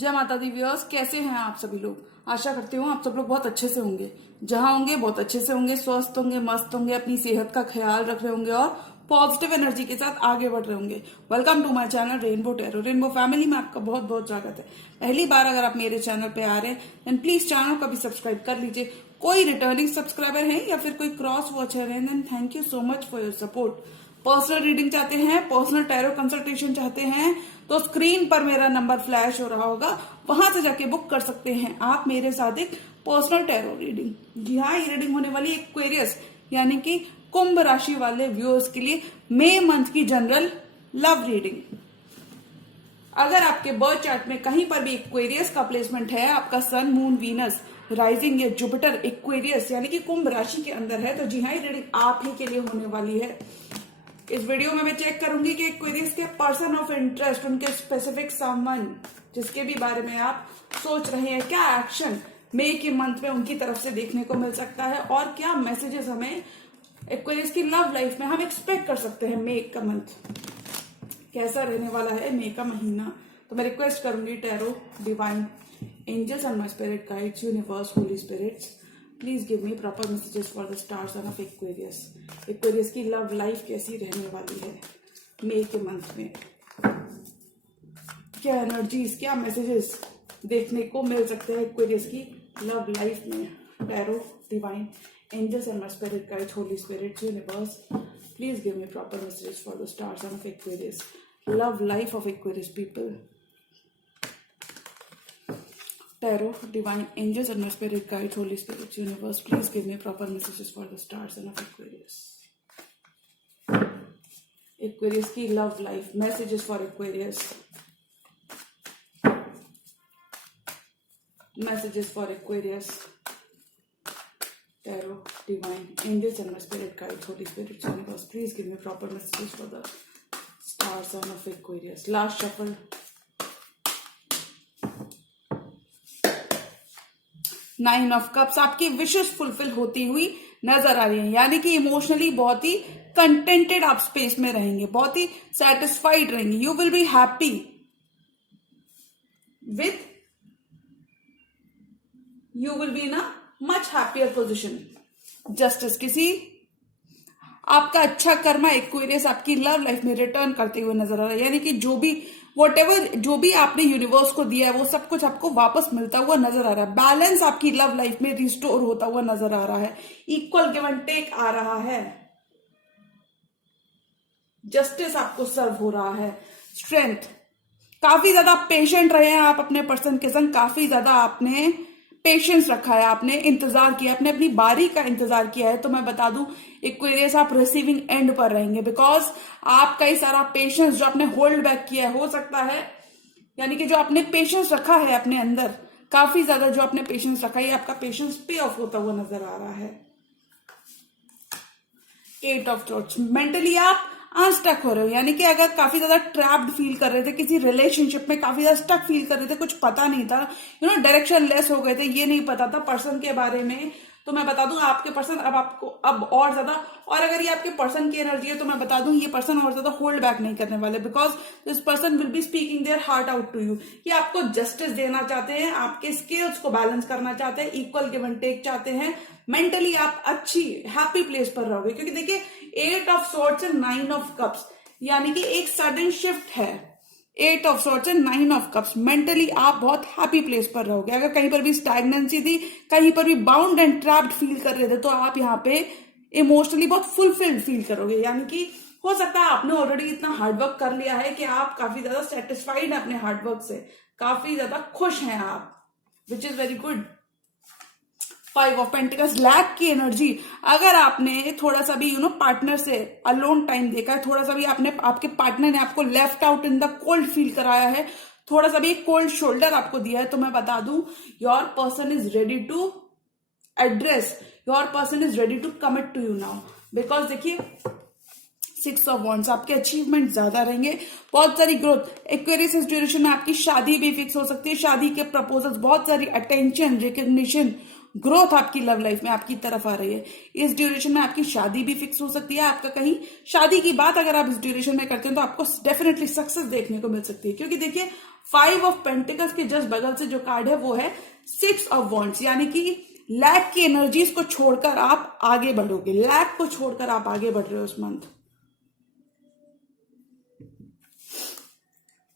जय माता the viewers, कैसे हैं आप सभी लोग। आशा करती हूँ आप सब लोग बहुत अच्छे से होंगे। जहां होंगे बहुत अच्छे से होंगे, स्वस्थ होंगे, मस्त होंगे, अपनी सेहत का ख्याल रख रहे होंगे और पॉजिटिव एनर्जी के साथ आगे बढ़ रहे होंगे। Welcome to my channel rainbow tarot. Rainbow family में आपका बहुत बहुत स्वागत है। पहली बार अगर आप मेरे चैनल पे आ रहे हैं देन प्लीज चैनल को भी सब्सक्राइब कर लीजिए। कोई रिटर्निंग सब्सक्राइबर है या फिर कोई क्रॉस वॉचर है then thank you so much for your support. Personal reading चाहते हैं, पर्सनल टैरो कंसल्टेशन चाहते हैं तो स्क्रीन पर मेरा नंबर फ्लैश हो रहा होगा, वहां से जाके बुक कर सकते हैं आप मेरे साथ एक पर्सनल टैरो रीडिंग। जी हाँ, ये रीडिंग होने वाली एक्वेरियस यानी कि कुंभ राशि वाले व्यूअर्स के लिए मई मंथ की जनरल लव रीडिंग। अगर आपके बर्थ चार्ट में कहीं पर भी एक्वेरियस का प्लेसमेंट है, आपका सन, मून, वीनस, राइजिंग या जुपिटर एक्वेरियस यानी कि कुंभ राशि के अंदर है, तो जी हाँ, ये रीडिंग आप ही के लिए होने वाली है। इस वीडियो में मैं चेक करूंगी कि एक्वेरियस के पर्सन ऑफ इंटरेस्ट, उनके स्पेसिफिक समवन जिसके भी बारे में आप सोच रहे हैं, क्या एक्शन मई के मंथ में उनकी तरफ से देखने को मिल सकता है और क्या मैसेजेस हमें एक्वेरियस की लव लाइफ में हम एक्सपेक्ट कर सकते हैं। मई का मंथ कैसा रहने वाला है, मई का महीना। तो मैं रिक्वेस्ट करूंगी tarot, divine angels and my spirit guides, universe, holy spirits, please give me proper messages for the star sign of Aquarius. Aquarius की लव लाइफ कैसी रहने वाली है मई के मंथ में, क्या एनर्जीज, क्या मैसेजेस देखने को मिल सकते हैं एक्वेरियस की लव लाइफ में। Tarot, divine angels and my spirit guides, holy spirits, universe, please give me proper messages for the star sign of Aquarius, love life of Aquarius people. Tarot, divine angels and my spirit guides, Holy Spirit, universe, please give me proper messages for the stars and of Aquarius. Aquarius की love life, messages for Aquarius. Messages for Aquarius. Tarot, divine angels and my spirit guides, Holy Spirit, universe, please give me proper messages for the stars and of Aquarius. Last shuffle. Nine of cups, आपकी विशेष fulfil होती हुई नजर आ रही है, यानी कि emotionally बहुत ही contented आप स्पेस में रहेंगे, बहुत ही सेटिस्फाइड रहेंगे। You will be happy with, you will be in a much happier position. Justice, किसी आपका अच्छा कर्मा एक्वेरियस आपकी लव लाइफ में रिटर्न करते हुए नजर आ रहा है, यानी कि जो भी आपने यूनिवर्स को दिया है वो सब कुछ आपको वापस मिलता हुआ नजर आ रहा है। बैलेंस आपकी लव लाइफ में रिस्टोर होता हुआ नजर आ रहा है, इक्वल गिव एंड टेक आ रहा है, जस्टिस आपको सर्व हो रहा है, स्ट्रेंथ। काफी ज्यादा पेशेंट रहे हैं आप अपने पर्सन के संग, काफी ज्यादा आपने पेशेंस रखा है, आपने इंतजार किया, आपने अपनी बारी का इंतजार किया है। तो मैं बता दूं एक्वेरियस आप रिसीविंग एंड पर रहेंगे, बिकॉज आप कई सारा पेशेंस जो आपने होल्ड बैक किया है, हो सकता है यानी कि जो आपने पेशेंस रखा है अपने अंदर, काफी ज्यादा जो आपने पेशेंस रखा है, आपका पेशेंस पे ऑफ होता हुआ नजर आ रहा है। एट ऑफ सॉर्ड्स, मेंटली आप अनस्टक हो रहे हो, यानी कि अगर काफी ज्यादा ट्रैप्ड फील कर रहे थे, किसी रिलेशनशिप में काफी ज्यादा स्टक फील कर रहे थे, कुछ पता नहीं था, डायरेक्शन लेस हो गए थे, ये नहीं पता था पर्सन के बारे में, तो मैं बता दूं आपके पर्सन अब और ज्यादा, और अगर ये आपके पर्सन की एनर्जी है तो मैं बता दूं ये पर्सन और ज्यादा होल्ड बैक नहीं करने वाले, because this person will be speaking their heart out to you. ये आपको जस्टिस देना चाहते हैं, आपके स्केल्स को बैलेंस करना चाहते हैं, इक्वल गिव एंड टेक चाहते हैं। मेंटली आप अच्छी हैप्पी प्लेस पर रहोगे, क्योंकि देखिए eight of swords and nine of cups यानी कि एक सडन शिफ्ट है। Eight of swords and nine of cups, mentally आप बहुत हैप्पी प्लेस पर रहोगे। अगर कहीं पर भी स्टैग्नेंसी थी, कहीं पर भी बाउंड एंड ट्रैप्ड फील कर रहे थे, तो आप यहाँ पे इमोशनली बहुत फुलफिल्ड फील करोगे, यानी कि हो सकता है आपने ऑलरेडी इतना हार्डवर्क कर लिया है कि आप काफी ज्यादा सेटिस्फाइड हैं अपने हार्डवर्क से, काफी ज्यादा खुश हैं आप, which is very good. Five of pentacles, lack की एनर्जी, अगर आपने थोड़ा सा भी पार्टनर से अलोन टाइम देखा है, थोड़ा सा भी आपके पार्टनर ने आपको left out in the cold feel कराया है, थोड़ा सा भी कोल्ड शोल्डर आपको दिया है, तो मैं बता दूं your person is ready to address, your person is ready to commit to you now, because देखिए सिक्स ऑफ वॉन्ड्स, आपके अचीवमेंट ज्यादा रहेंगे, बहुत सारी ग्रोथ। एक्वेरियस इस ड्यूरेशन में आपकी शादी भी फिक्स हो सकती है, शादी के प्रपोजल्स, बहुत सारी अटेंशन, रिकग्निशन, ग्रोथ आपकी लव लाइफ में आपकी तरफ आ रही है। इस ड्यूरेशन में आपकी शादी भी फिक्स हो सकती है। आपका कहीं शादी की बात अगर आप इस ड्यूरेशन में करते हैं तो आपको डेफिनेटली सक्सेस देखने को मिल सकती है, क्योंकि देखिए 5 ऑफ पेंटिकल्स के जस्ट बगल से जो कार्ड है वो है 6 ऑफ वॉन्ड्स, यानी कि लैक की एनर्जीज को छोड़कर आप आगे बढ़ोगे, लैक को छोड़कर आप आगे बढ़ रहे हो इस मंथ।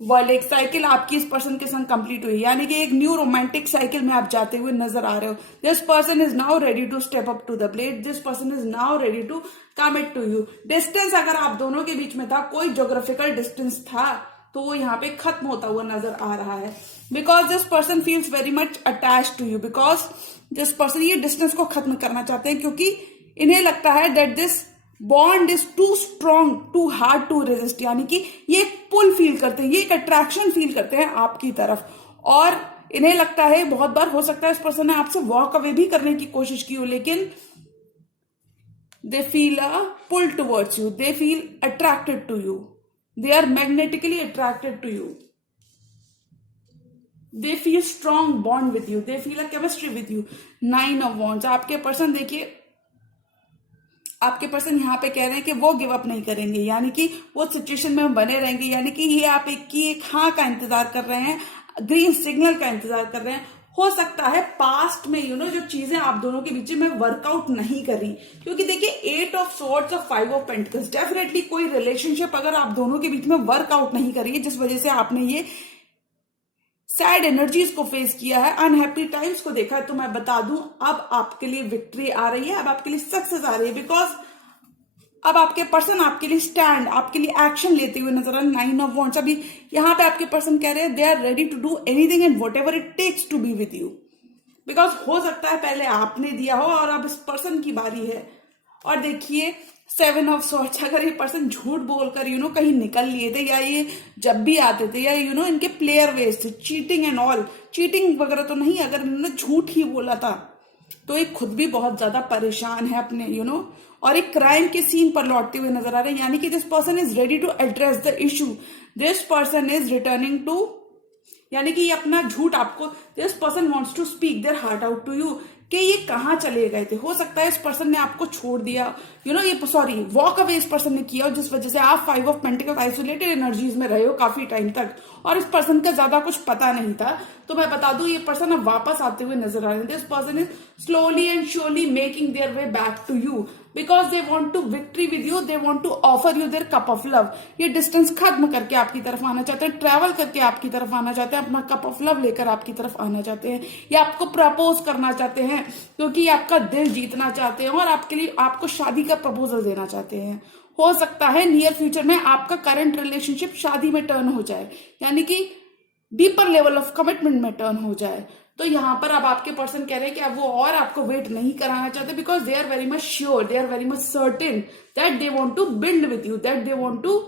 वर्ल्ड एक साइकिल आपकी इस पर्सन के संग कंप्लीट हुई, यानी कि एक न्यू रोमांटिक साइकिल में आप जाते हुए नजर आ रहे हो। This person is now ready to step up to the plate, this person is now ready to commit to you. Distance अगर आप दोनों के बीच में था, कोई ज्योग्राफिकल डिस्टेंस था, तो वो यहाँ पे खत्म होता हुआ नजर आ रहा है। Because this person feels very much attach to you, because this person ये डिस्टेंस को खत्म करना चाहते हैं, क्योंकि इन्हें लगता है that this bond is too strong, too hard to resist, यानी कि ये एक पुल फील करते हैं, ये एक अट्रैक्शन फील करते हैं आपकी तरफ। और इन्हें लगता है, बहुत बार हो सकता है इस पर्सन ने आपसे वॉक अवे भी करने की कोशिश की हो, लेकिन they feel a pull towards you, they feel attracted to you, they are magnetically attracted to you, they feel strong bond with you, they feel a chemistry with you। 9 of wands, आपके person देखिए, आपके person यहाँ पे कह रहे हैं कि वो गिव अप नहीं करेंगे, यानी कि वो सिचुएशन में बने रहेंगे, यानी कि ये आप एक हाँ का इंतजार कर रहे हैं, ग्रीन सिग्नल का इंतजार कर रहे हैं। हो सकता है पास्ट में जो चीजें आप दोनों के बीच में वर्कआउट नहीं करी, क्योंकि देखिए 8 ऑफ सॉर्ड्स और 5 ऑफ पेंटिकल्स, डेफिनेटली कोई रिलेशनशिप अगर आप दोनों के बीच में वर्कआउट नहीं करी है, जिस वजह से आपने ये सैड एनर्जीज को फेस किया है, अनहैप्पी टाइम्स को देखा है, तो मैं बता दूं अब आपके लिए विक्ट्री आ रही है, अब आपके लिए सक्सेस आ रही है। बिकॉज अब आपके पर्सन आपके लिए स्टैंड, आपके लिए एक्शन लेते हुए नजर आ रहे। 9 ऑफ वॉन्ड्स, अभी यहाँ पे आपके पर्सन कह रहे हैं they are ready to do anything and whatever it takes to be with you. Because हो सकता है पहले आपने दिया हो और अब इस पर्सन की बारी है। और देखिए 7 ऑफ सॉर्ड्स, अगर ये पर्सन झूठ बोलकर कहीं निकल लिए थे, या ये जब भी आते थे, या इनके प्लेयर वेज थे, चीटिंग एंड ऑल, चीटिंग वगैरह तो नहीं, अगर इन्होंने झूठ ही बोला था तो ये खुद भी बहुत ज्यादा परेशान है अपने और एक क्राइम के सीन पर लौटते हुए नजर आ रहे हैं, यानी कि this person is ready to address the issue, this person is returning to, यानी कि ये अपना झूठ आपको, this person wants to speak their heart out to you, कि ये कहाँ चले गए थे। हो सकता है इस पर्सन ने आपको छोड़ दिया, ये सॉरी वॉक अवे इस पर्सन ने किया, जिस वजह से आप 5 ऑफ पेंटिकल्स आइसोलेटेड एनर्जीज में रहे हो काफी टाइम तक, और इस पर्सन का ज्यादा कुछ पता नहीं था। तो मैं बता दूं ये पर्सन अब वापस आते हुए नजर आ रहे हैं। This person is slowly and surely making their way back to you, because they want to victory with you, they want to offer you their cup of love. ये डिस्टेंस खत्म करके आपकी तरफ आना चाहते हैं, ट्रैवल करके आपकी तरफ आना चाहते हैं, अपना कप ऑफ लव लेकर आपकी तरफ आना चाहते हैं, या आपको प्रपोज करना चाहते हैं, क्योंकि आपका दिल जीतना चाहते हैं और आपके लिए आपको शादी का प्रपोजल देना चाहते हैं। हो सकता है नियर फ्यूचर में आपका करंट रिलेशनशिप शादी में टर्न हो जाए, यानी कि डीपर लेवल ऑफ कमिटमेंट में टर्न हो जाए। तो यहां पर अब आपके पर्सन कह रहे हैं कि अब वो और आपको वेट नहीं कराना चाहते, because they are very much sure, they are very much certain that they want to build with you, that they want to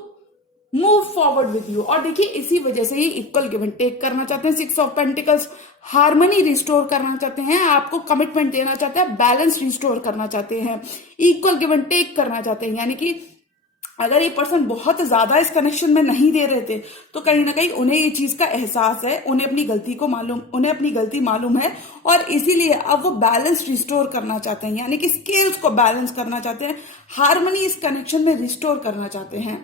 move forward with you. और देखिए इसी वजह से ये इक्वल गिव एंड टेक करना चाहते हैं। 6 ऑफ पेंटिकल्स, हार्मनी रिस्टोर करना चाहते हैं, आपको कमिटमेंट देना चाहते हैं, बैलेंस रिस्टोर करना चाहते हैं, इक्वल गिव एंड टेक करना चाहते हैं। यानी कि अगर ये पर्सन बहुत ज्यादा इस कनेक्शन में नहीं दे रहे थे, तो कहीं ना कहीं उन्हें ये चीज का एहसास है, उन्हें अपनी गलती मालूम है, और इसीलिए अब वो बैलेंस रिस्टोर करना चाहते हैं, यानी कि स्केल्स को बैलेंस करना चाहते हैं, हार्मनी इस कनेक्शन में रिस्टोर करना चाहते हैं।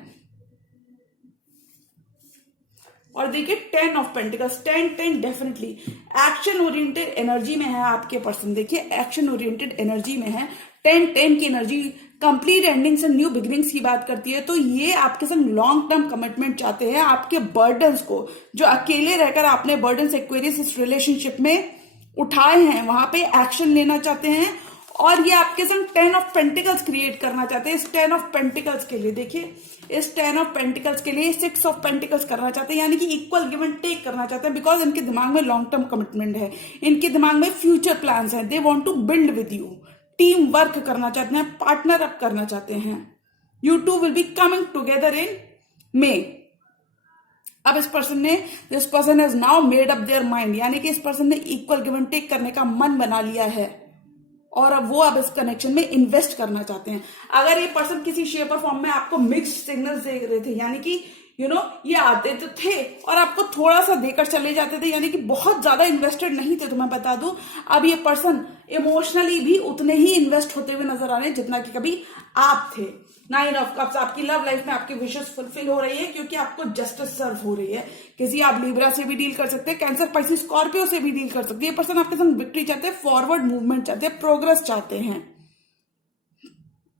और देखिए 10 of pentacles, 10 definitely action oriented energy में है आपके पर्सन। देखिए एक्शन ओरिएंटेड एनर्जी में है, 10 की energy complete endings and new beginnings की बात करती है। तो ये आपके संग लॉन्ग टर्म कमिटमेंट चाहते हैं, आपके बर्डन्स को, जो अकेले रहकर आपने बर्डन्स एक्वेरियस इस रिलेशनशिप में उठाए हैं, वहां पे एक्शन लेना चाहते हैं। और ये आपके संग 10 ऑफ पेंटिकल्स क्रिएट करना चाहते हैं। इस 10 ऑफ पेंटिकल्स के लिए देखिए, इस 10 ऑफ पेंटिकल्स के लिए 6 ऑफ पेंटिकल्स करना चाहते हैं, यानी कि इक्वल गिव एंड टेक करना चाहते हैं, बिकॉज इनके दिमाग में लॉन्ग टर्म कमिटमेंट है, इनके दिमाग में फ्यूचर प्लान्स हैं, they want to build with you, team work करना चाहते हैं, पार्टनर अप करना चाहते हैं। You two will be coming together in May. अब this person has now made up their mind, यानी कि इस पर्सन ने इक्वल गिव एंड टेक करने का मन बना लिया है, और अब वो अब इस कनेक्शन में इन्वेस्ट करना चाहते हैं। अगर ये पर्सन किसी शेप और फॉर्म में आपको मिक्स्ड सिग्नल्स दे रहे थे, यानी कि ये आते तो थे और आपको थोड़ा सा देकर चले जाते थे, यानी कि बहुत ज्यादा इन्वेस्टेड नहीं थे। तो मैं बता दूं, अब ये पर्सन इमोशनली भी उतने ही इन्वेस्ट होते हुए नजर आ रहे हैं जितना कि कभी आप थे। 9 ऑफ कप्स, आपकी लव लाइफ में आपकी विशेष फुलफिल हो रही है क्योंकि आपको जस्टिस सर्व हो रही है। किसी आप लिब्रा से भी डील कर सकते हैं, कैंसर, पाइसिस, स्कॉर्पियो से भी डील कर सकते हैं। ये पर्सन आपके संग विक्ट्री चाहते हैं, फॉरवर्ड मूवमेंट चाहते हैं, प्रोग्रेस चाहते हैं,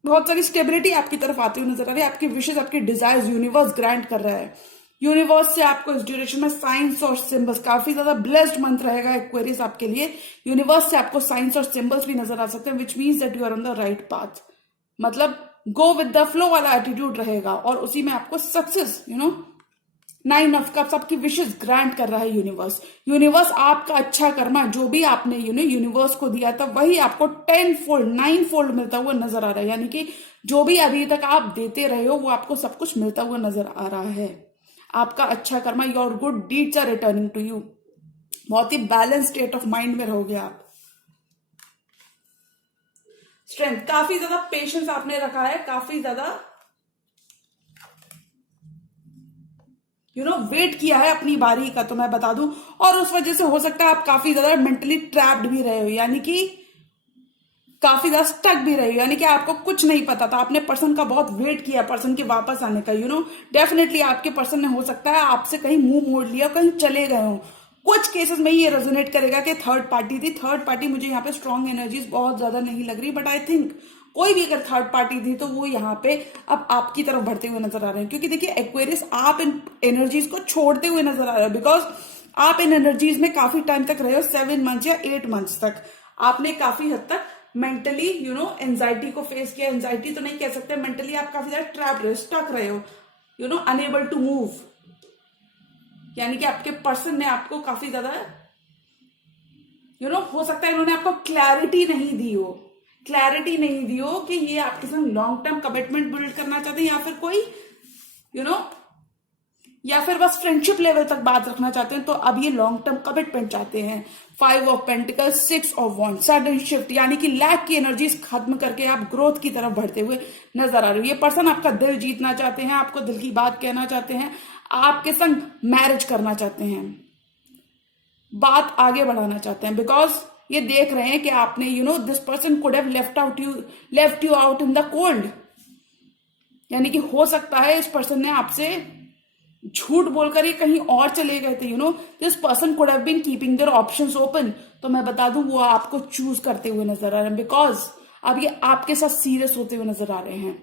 बहुत सारी स्टेबिलिटी आपकी तरफ आती हुई नजर आ रही है। आपकी विशेष, आपकी डिजायर्स यूनिवर्स ग्रांट कर रहा है। यूनिवर्स से आपको इस ड्यूरेशन में साइंस और सिंबल्स, काफी ज्यादा ब्लेस्ड मंथ रहेगा एक्वेरियस आपके लिए। यूनिवर्स से आपको साइंस और सिंबल्स भी नजर आ सकते हैं, which means that you are on the right path. मतलब गो विद द फ्लो वाला एटीट्यूड रहेगा और उसी में आपको सक्सेस 9 ऑफ कप्स, आपकी विशेष ग्रांट कर रहा है यूनिवर्स। यूनिवर्स आपका अच्छा कर्मा जो भी आपने यूनिवर्स को दिया था वही आपको 10 फोल्ड 9 फोल्ड मिलता हुआ नजर आ रहा है। यानी कि जो भी अभी तक आप देते रहे हो वो आपको सब कुछ मिलता हुआ नजर आ रहा है। आपका अच्छा karma, your good deeds are returning to you. बहुत ही बैलेंस स्टेट ऑफ माइंड में रहोगे आप। स्ट्रेंथ, काफी ज्यादा पेशेंस आपने रखा है, काफी ज्यादा वेट किया है अपनी बारी का, तो मैं बता दूं। और उस वजह से हो सकता है आप काफी ज्यादा मेंटली ट्रैप्ड भी रहे हो, यानी कि काफी ज्यादा स्टक भी रहे हो, यानी कि आपको कुछ नहीं पता था। आपने पर्सन का बहुत वेट किया, पर्सन के वापस आने का। डेफिनेटली आपके पर्सन ने हो सकता है आपसे कहीं मुंह मोड़ लिया, कहीं चले गए हो। कुछ केसेस में ये रेजोनेट करेगा कि थर्ड पार्टी थी। थर्ड पार्टी मुझे यहाँ पे स्ट्रॉन्ग एनर्जीज बहुत ज्यादा नहीं लग रही, बट आई थिंक कोई भी अगर थर्ड पार्टी थी तो वो यहाँ पे अब आपकी तरफ बढ़ते हुए नजर आ रहे हैं। क्योंकि देखिए एक्वेरियस, आप इन एनर्जीज को छोड़ते हुए नजर आ रहे हो, बिकॉज आप इन एनर्जीज में काफी टाइम तक रहे हो, 7 मंथ्स या 8 मंथ्स तक। आपने काफी हद तक मेंटली एंजाइटी को फेस किया। एंजाइटी तो नहीं कह सकते, मेंटली आप काफी ज्यादा ट्रैप रहे, स्टक रहे हो, अनेबल टू मूव। यानी कि आपके पर्सन ने आपको काफी ज्यादा हो सकता है इन्होंने आपको क्लैरिटी नहीं दी हो कि ये आपके साथ लॉन्ग टर्म कमिटमेंट बिल्ड करना चाहते हैं, या फिर कोई या फिर बस फ्रेंडशिप लेवल तक बात रखना चाहते हैं। तो अब ये लॉन्ग टर्म कमिटमेंट चाहते हैं। 5 of pentacles, 6 of wand, sudden shift, यानी कि लैक की एनर्जीज खत्म करके आप ग्रोथ की तरफ बढ़ते हुए नजर आ रहे हो। ये पर्सन आपका दिल जीतना चाहते हैं, आपको दिल की बात कहना चाहते हैं, आपके संग मैरिज करना चाहते हैं, बात आगे बढ़ाना चाहते हैं। बिकॉज ये देख रहे हैं कि आपने this person could have left you out in the cold. यानी कि हो सकता है इस पर्सन ने आपसे झूठ बोलकर ये कहीं और चले गए थे। This person could have been keeping their options open. तो मैं बता दूं वो आपको चूज करते हुए नजर आ रहे हैं, बिकॉज अब ये आपके साथ सीरियस होते हुए नजर आ रहे हैं।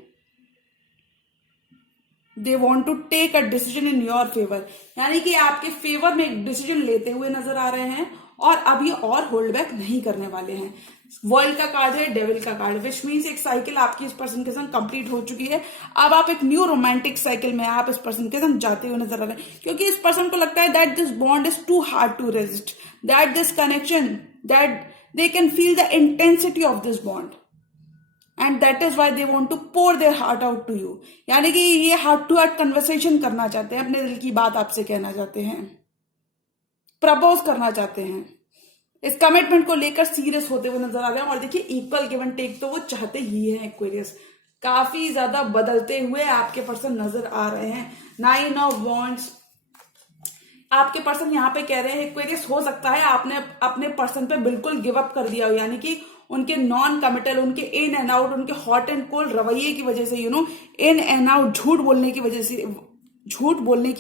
They want to take a decision in your favour, यानी कि आपके फेवर में एक डिसीजन लेते हुए नजर आ रहे हैं और अब ये और होल्ड बैक नहीं करने वाले हैं। वर्ल्ड का कार्ड है, डेविल का कार्ड, विच मीन्स एक साइकिल आपकी इस पर्सन के संग कंप्लीट हो चुकी है। अब आप एक न्यू रोमांटिक साइकिल में आप इस पर्सन के संग जाते हुए नजर आ रहे हैं, क्योंकि इस पर्सन को लगता है that this bond is too hard to resist, that this connection, that they can feel the intensity of this bond and that is why they want to pour their heart out to you. यानी कि ये heart to heart conversation करना चाहते हैं, अपने दिल की बात आपसे कहना चाहते हैं, प्रपोज करना चाहते हैं, इस कमिटमेंट को लेकर सीरियस होते हुए नजर आ रहे हैं। और देखिए इक्वल गिव एंड टेक तो वो चाहते ही हैं एक्वेरियस। काफी ज्यादा बदलते हुए आपके पर्सन नजर आ रहे हैं। 9 ऑफ वॉन्ड्स, आपके पर्सन यहाँ पे कह रहे हैं एक्वेरियस, हो सकता है आपने अपने पर्सन पे बिल्कुल गिव अप कर दिया हो, यानी कि उनके नॉन कमिटल, उनके इन एंड आउट, उनके हॉट एंड कोल्ड रवैये की वजह से इन एंड आउट, झूठ बोलने की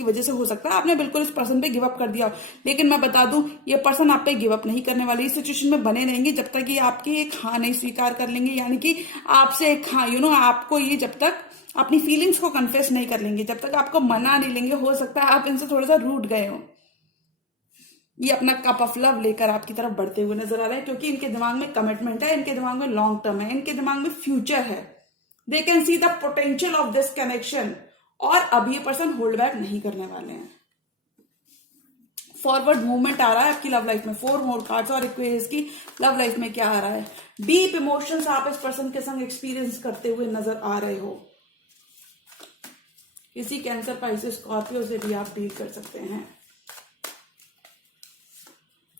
वजह से हो सकता है आपने बिल्कुल इस पर्सन पे गिव अप कर दिया हो। लेकिन मैं बता दूं ये पर्सन आप पे गिव अप नहीं करने वाले, इस सिचुएशन में बने रहेंगे जब तक ये आपकी एक हाँ नहीं स्वीकार कर लेंगे। यानी कि आपसे एक हाँ आपको ये जब तक अपनी फीलिंग्स को कन्फेस नहीं कर लेंगे, जब तक आपको मना नहीं लेंगे, हो सकता है आप इनसे थोड़ा सा रूठ गए हो। ये अपना कप ऑफ लव लेकर आपकी तरफ बढ़ते हुए नजर आ रहे हैं, क्योंकि इनके दिमाग में कमिटमेंट है, इनके दिमाग में लॉन्ग टर्म है, इनके दिमाग में फ्यूचर है। They can see the potential of this connection और अब ये पर्सन होल्ड बैक नहीं करने वाले हैं। फॉरवर्ड मूवमेंट आ रहा है आपकी लव लाइफ में। 4 मोर कार्ड्स और एक्वेरियस की लव लाइफ में क्या आ रहा है? डीप इमोशंस आप इस पर्सन के संग एक्सपीरियंस करते हुए नजर आ रहे हो। किसी कैंसर, पाइसेस, स्कॉर्पियो से भी आप डील कर सकते हैं।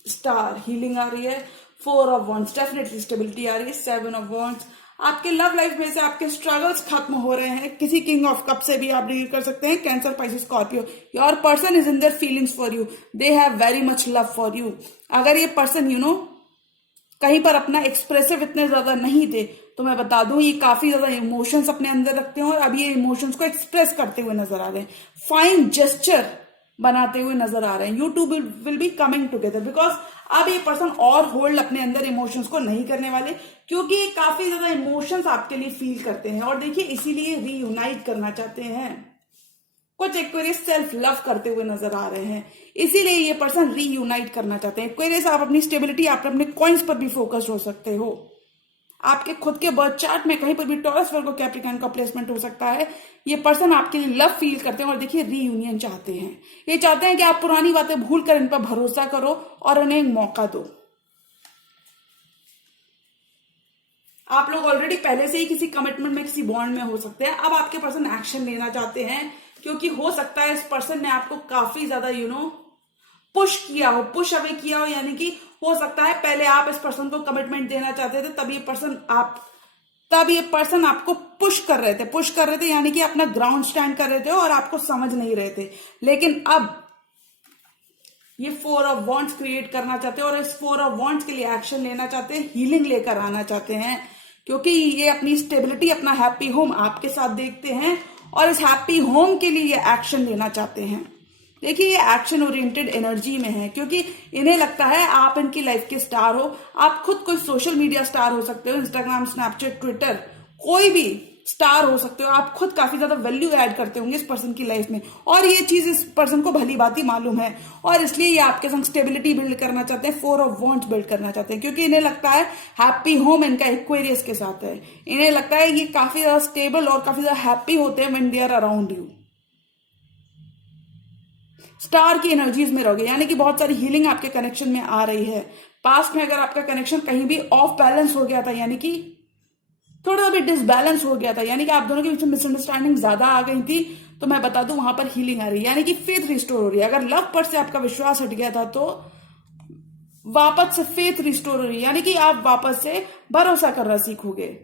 स्टार हीलिंग आ रही है। 4 ऑफ वॉन्ड्स डेफिनेटली स्टेबिलिटी आ रही है। 7 ऑफ वॉन्ड्स आपके लव लाइफ में से आपके स्ट्रगल्स खत्म हो रहे हैं। किसी किंग ऑफ कप से भी आप डील कर सकते हैं, cancer, Pisces, Scorpio. Your person is in their feelings for you, they have very much love for you. अगर ये पर्सन कहीं पर अपना एक्सप्रेसिव इतने ज्यादा नहीं थे, तो मैं बता दूं ये काफी ज्यादा इमोशंस अपने अंदर रखते हैं और अब ये इमोशंस को एक्सप्रेस करते हुए नजर आ रहे हैं, फाइन जेस्चर बनाते हुए नजर आ रहे हैं। You two will be coming together, because अब ये पर्सन और होल्ड अपने अंदर इमोशंस को नहीं करने वाले, क्योंकि ये काफी ज्यादा इमोशंस आपके लिए फील करते हैं और देखिए इसीलिए रीयूनाइट करना चाहते हैं। कुछ एक्वेरियस सेल्फ लव करते हुए नजर आ रहे हैं, इसीलिए ये पर्सन रीयूनाइट करना चाहते हैं। एक्वेरियस, आप अपनी स्टेबिलिटी, आप अपने कॉइन्स पर भी फोकस हो सकते हो। आपके खुद के बर्थ चार्ट में कहीं पर भी टॉरस, वर्गो, कैप्रिकॉर्न का प्लेसमेंट हो सकता है। ये पर्सन आपके लिए लव फील करते हैं और देखिए रीयूनियन चाहते हैं। ये चाहते हैं कि आप पुरानी बातें भूलकर इन पर भरोसा करो और उन्हें एक मौका दो। आप लोग ऑलरेडी पहले से ही किसी कमिटमेंट में, किसी बॉन्ड में हो सकते हैं। अब आपके पर्सन एक्शन लेना चाहते हैं, क्योंकि हो सकता है इस पर्सन ने आपको काफी ज्यादा पुश किया हो, पुश अवे किया हो, यानी कि हो सकता है पहले आप इस पर्सन को कमिटमेंट देना चाहते थे, तब ये पर्सन आपको पुश कर रहे थे, यानी कि अपना ग्राउंड स्टैंड कर रहे थे और आपको समझ नहीं रहे थे। लेकिन अब ये 4 ऑफ वॉन्ड्स क्रिएट करना चाहते हैं और इस 4 ऑफ वॉन्ड्स के लिए एक्शन लेना चाहते हैं, हीलिंग लेकर आना चाहते हैं, क्योंकि ये अपनी स्टेबिलिटी, अपना हैप्पी होम आपके साथ देखते हैं और इस हैप्पी होम के लिए ये एक्शन लेना चाहते हैं। देखिए ये एक्शन ओरिएंटेड एनर्जी में है, क्योंकि इन्हें लगता है आप इनकी लाइफ के स्टार हो। आप खुद कोई सोशल मीडिया स्टार हो सकते हो, इंस्टाग्राम, स्नैपचैट, ट्विटर, कोई भी स्टार हो सकते हो। आप खुद काफी ज्यादा वैल्यू ऐड करते होंगे इस पर्सन की लाइफ में और ये चीज इस पर्सन को भली बात ही मालूम है और इसलिए ये आपके संग स्टेबिलिटी बिल्ड करना चाहते हैं, 4 ऑफ वॉन्ड्स बिल्ड करना चाहते हैं, क्योंकि इन्हें लगता है हैप्पी होम इनका एक्वेरियस के साथ है। इन्हें लगता है ये काफी ज्यादा स्टेबल और काफी ज्यादा हैप्पी होते हैं when they are around you. Star की एनर्जीज में रहोगे, यानी कि बहुत सारी हीलिंग आपके कनेक्शन में आ रही है। पास्ट में अगर आपका कनेक्शन कहीं भी ऑफ बैलेंस हो गया था, यानी कि थोड़ा भी डिसबैलेंस हो गया था, यानी कि आप दोनों के बीच में मिसअंडरस्टैंडिंग ज्यादा आ गई थी, तो मैं बता दूं वहां पर हीलिंग आ रही है, यानी कि फेथ रिस्टोर हो रही है। अगर लव पर से आपका विश्वास हट गया था तो वापस से फेथ रिस्टोर हो रही है, यानी कि आप वापस से भरोसा करना सीखोगे।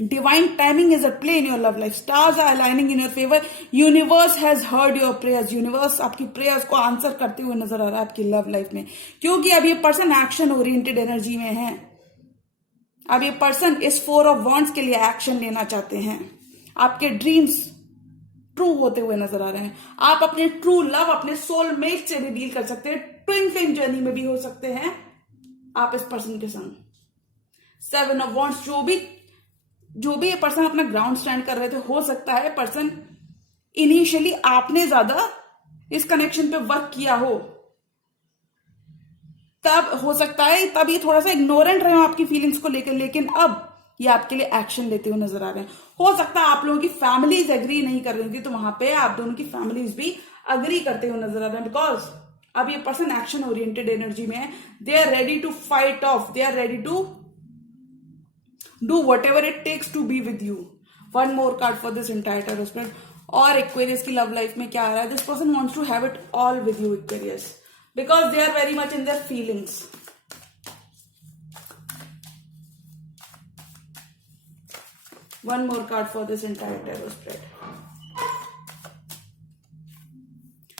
Divine timing is at play in your love life. Stars are aligning in your favor. Universe has heard your prayers. Universe आपकी prayers को आंसर करते हुए नजर आ रहा है आपकी लव लाइफ में, क्योंकि अब ये पर्सन एक्शन ओरिएंटेड एनर्जी में है। अब ये पर्सन इस 4 ऑफ वॉन्ड्स के लिए एक्शन लेना चाहते हैं। आपके ड्रीम्स ट्रू होते हुए नजर आ रहे हैं। आप अपने ट्रू लव, अपने सोलमेट से भी डील कर सकते हैं, ट्विन फ्लेम जर्नी में भी हो सकते हैं आप इस पर्सन के संग। 7 ऑफ वॉन्ड्स, जो भी ये पर्सन अपना ग्राउंड स्टैंड कर रहे थे, हो सकता है पर्सन इनिशियली आपने ज्यादा इस कनेक्शन पे वर्क किया हो, तब हो सकता है तब ये थोड़ा सा इग्नोरेंट रहे हो आपकी फीलिंग्स को लेकर, लेकिन अब ये आपके लिए एक्शन लेते हुए नजर आ रहे हैं। हो सकता है आप लोगों की फैमिलीज एग्री नहीं कर रही थी, तो वहां पे आप दोनों की फैमिलीज भी अग्री करते हुए नजर आ रहे हैं, बिकॉज अब ये पर्सन एक्शन ओरिएंटेड एनर्जी में है। They are ready to fight off, they are ready to do whatever it takes to be with you. One more card for this entire tarot spread. और Aquarius की love life में क्या आ रहा है? This person wants to have it all with you, Aquarius, because they are very much in their feelings. One more card for this entire tarot spread.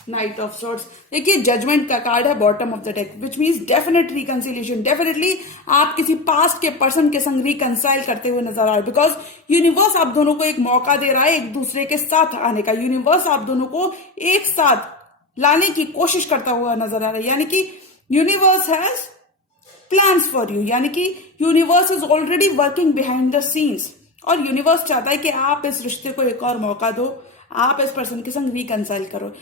Night of swords, देखिए judgement का card है bottom of the deck, which means definite reconciliation. Definitely आप किसी past के person के संग reconcile करते हुए नजर आ रहे हैं, बिकॉज यूनिवर्स आप दोनों को एक मौका दे रहा है एक दूसरे के साथ आने का। यूनिवर्स आप दोनों को एक साथ लाने की कोशिश करता हुआ नजर आ रहा है, यानी कि universe has plans for you, यानी कि universe is already working behind the scenes और यूनिवर्स चाहता है कि आप इस रिश्ते को एक और मौका दो, आप इस पर्सन के संग रिकंसाइल करो।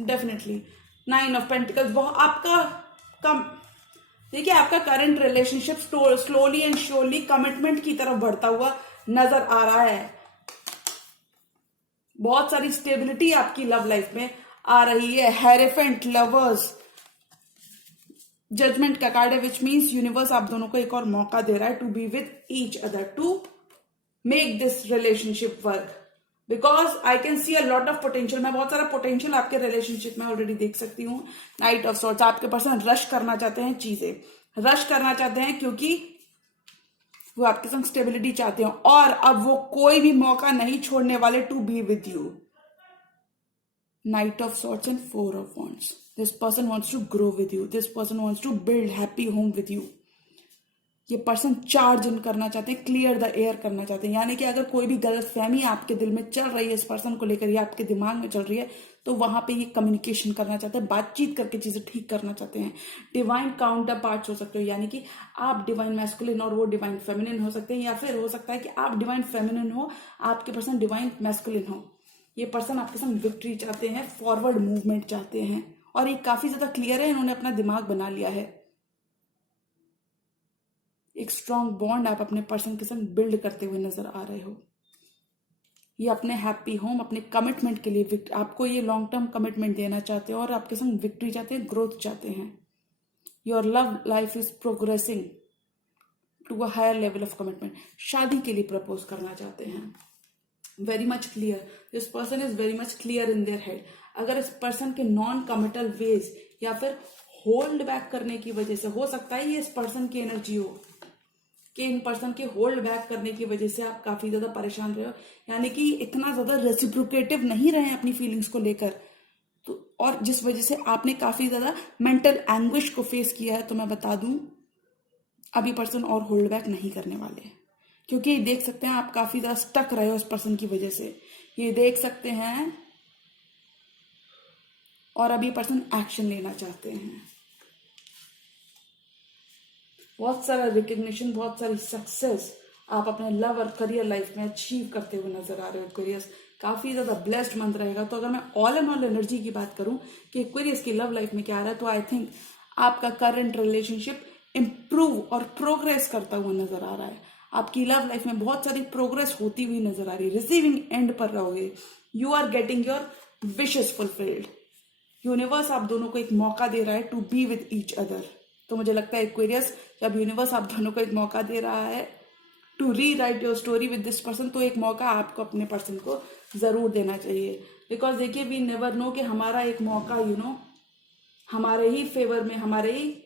डेफिनेटली 9 ऑफ पेंटिकल्स, देखिए आपका current relationship slowly and surely commitment की तरफ बढ़ता हुआ नजर आ रहा है। बहुत सारी स्टेबिलिटी आपकी लव लाइफ में आ रही है। हेरेफेंट, लवर्स, जजमेंट का कार्ड है, विच मीन्स यूनिवर्स आप दोनों को एक और मौका दे रहा है to be with each other, to make this relationship work, because I can see a lot of potential. मैं बहुत सारा पोटेंशियल आपके रिलेशनशिप में ऑलरेडी देख सकती हूँ। नाइट ऑफ सॉर्ड्स, आपके पर्सन रश करना चाहते हैं, चीजें रश करना चाहते हैं, क्योंकि वो आपके संग स्टेबिलिटी चाहते हैं और अब वो कोई भी मौका नहीं छोड़ने वाले to be with you. Knight of Swords and Four of Wands. This person wants to grow with you. This person wants to build happy home with you. ये पर्सन चार्ज इन करना चाहते हैं, क्लियर द एयर करना चाहते हैं। यानी कि अगर कोई भी गलतफहमी आपके दिल में चल रही है इस पर्सन को लेकर या आपके दिमाग में चल रही है, तो वहां पे ये कम्युनिकेशन करना चाहते हैं, बातचीत करके चीजें ठीक करना चाहते हैं। डिवाइन काउंटर पार्ट्स हो सकते हो, यानी कि आप डिवाइन मैस्कुलिन और वो डिवाइन फेमिनिन हो सकते हैं, या फिर हो सकता है कि आप डिवाइन फेमिनिन हो, आपके पर्सन डिवाइन मैस्कुलिन हो। ये पर्सन आपके साथ विक्ट्री चाहते हैं, फॉरवर्ड मूवमेंट चाहते हैं, और ये काफी ज्यादा क्लियर है, इन्होंने अपना दिमाग बना लिया है। एक स्ट्रॉन्ग बॉन्ड आप अपने पर्सन के साथ बिल्ड करते हुए नजर आ रहे हो। ये अपने हैप्पी होम, अपने कमिटमेंट के लिए आपको ये लॉन्ग टर्म कमिटमेंट देना चाहते हैं और आपके संग विक्ट्री चाहते हैं, ग्रोथ चाहते हैं। Your love life is progressing to a higher level of commitment. शादी के लिए प्रपोज करना चाहते हैं। Very much clear, this person is very much clear in their head. अगर इस पर्सन के नॉन कमिटल वेज या फिर होल्ड बैक करने की वजह से, हो सकता है ये इस पर्सन की एनर्जी हो कि इन पर्सन के होल्ड बैक करने की वजह से आप काफी ज्यादा परेशान रहे हो, यानी कि इतना ज्यादा रेसिप्रोकेटिव नहीं रहे अपनी फीलिंग्स को लेकर, तो और जिस वजह से आपने काफी ज्यादा मेंटल एंग्विश को फेस किया है। तो मैं बता दूं, अभी पर्सन और होल्ड बैक नहीं करने वाले, क्योंकि देख सकते हैं आप काफी ज्यादा स्टक रहे हो इस पर्सन की वजह से, ये देख सकते हैं। और अभी पर्सन एक्शन लेना चाहते हैं। बहुत सारा रिकग्निशन, बहुत सारी सक्सेस आप अपने लव और करियर लाइफ में अचीव करते हुए नजर आ रहे हो एक्वेरियस। काफी ज्यादा ब्लेस्ड मंथ रहेगा। तो अगर मैं ऑल एंड ऑल एनर्जी की बात करूं कि एक्वेरियस की लव लाइफ में क्या आ रहा है, तो आई थिंक आपका करंट रिलेशनशिप इंप्रूव और प्रोग्रेस करता हुआ नजर आ रहा है। आपकी लव लाइफ में बहुत सारी प्रोग्रेस होती हुई नजर आ रही है। रिसीविंग एंड पर रहोगे। You are getting your wishes fulfilled. Universe आप दोनों को एक मौका दे रहा है to be with each other. तो मुझे लगता है एक्वेरियस, जब यूनिवर्स आप दोनों को एक मौका दे रहा है to rewrite your story with this person, तो एक मौका आपको अपने पर्सन को जरूर देना चाहिए। बिकॉज देखिए, वी नेवर नो कि हमारा एक मौका हमारे ही फेवर में, हमारे ही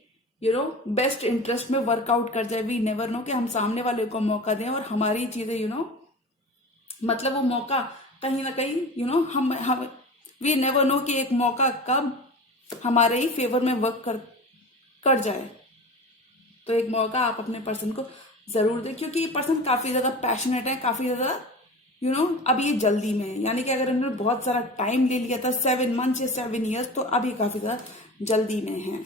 बेस्ट इंटरेस्ट में वर्कआउट कर जाए। वी नेवर नो कि हम सामने वाले को मौका दें और हमारी चीजें मतलब वो मौका कहीं ना कहीं हम वी नेवर नो कि एक मौका कब हमारे ही फेवर में वर्क कर जाए। तो एक मौका आप अपने पर्सन को जरूर दें, क्योंकि ये पर्सन काफी ज्यादा पैशनेट है, काफी ज्यादा अभी ये जल्दी में है। यानी कि अगर इन्होंने बहुत सारा टाइम ले लिया था 7 months या 7 years, तो अभी काफी ज्यादा जल्दी में है,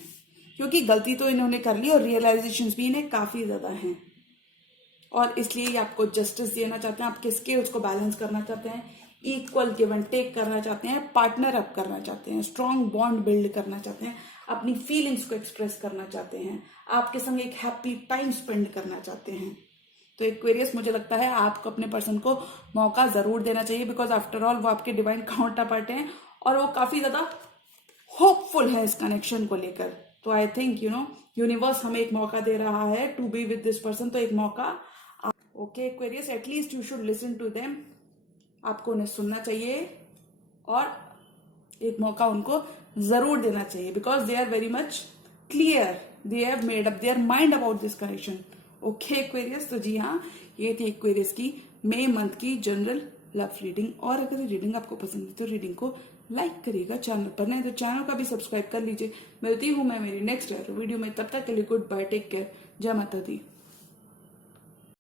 क्योंकि गलती तो इन्होंने कर ली और रियलाइजेशंस भी इन्हें काफी ज्यादा हैं, और इसलिए ये आपको जस्टिस देना चाहते हैं। आपके स्केल्स को बैलेंस करना चाहते हैं, इक्वल गिव एंड टेक करना चाहते हैं, पार्टनर अप करना चाहते हैं, स्ट्रॉन्ग बॉन्ड बिल्ड करना चाहते हैं, अपनी फीलिंग्स को एक्सप्रेस करना चाहते हैं, आपके संग एक हैप्पी टाइम स्पेंड करना चाहते हैं। तो एक्वेरियस, मुझे लगता है आपको अपने पर्सन को मौका जरूर देना चाहिए, बिकॉज आफ्टर ऑल वो आपके डिवाइन काउंटर पार्ट हैं और वो काफी ज्यादा होपफुल है इस कनेक्शन को लेकर। तो आई थिंक यूनिवर्स हमें एक मौका दे रहा है to be with this person. तो एक मौका, okay Aquarius, at least you should listen to them. आपको उन्हें सुनना चाहिए और एक मौका उनको जरूर देना चाहिए, because they are very much clear, they have made up their mind about this connection. Okay Aquarius, तो जी हाँ, ये थी एक्वेरियस की मई मंथ की जनरल लव रीडिंग। और अगर रीडिंग आपको पसंद है तो रीडिंग को लाइक करिएगा, चैनल पर नहीं तो चैनल का भी सब्सक्राइब कर लीजिए। मिलती हूँ मैं मेरी नेक्स्ट वीडियो में, तब तक के लिए गुड बाय, टेक केयर, जय माता दी।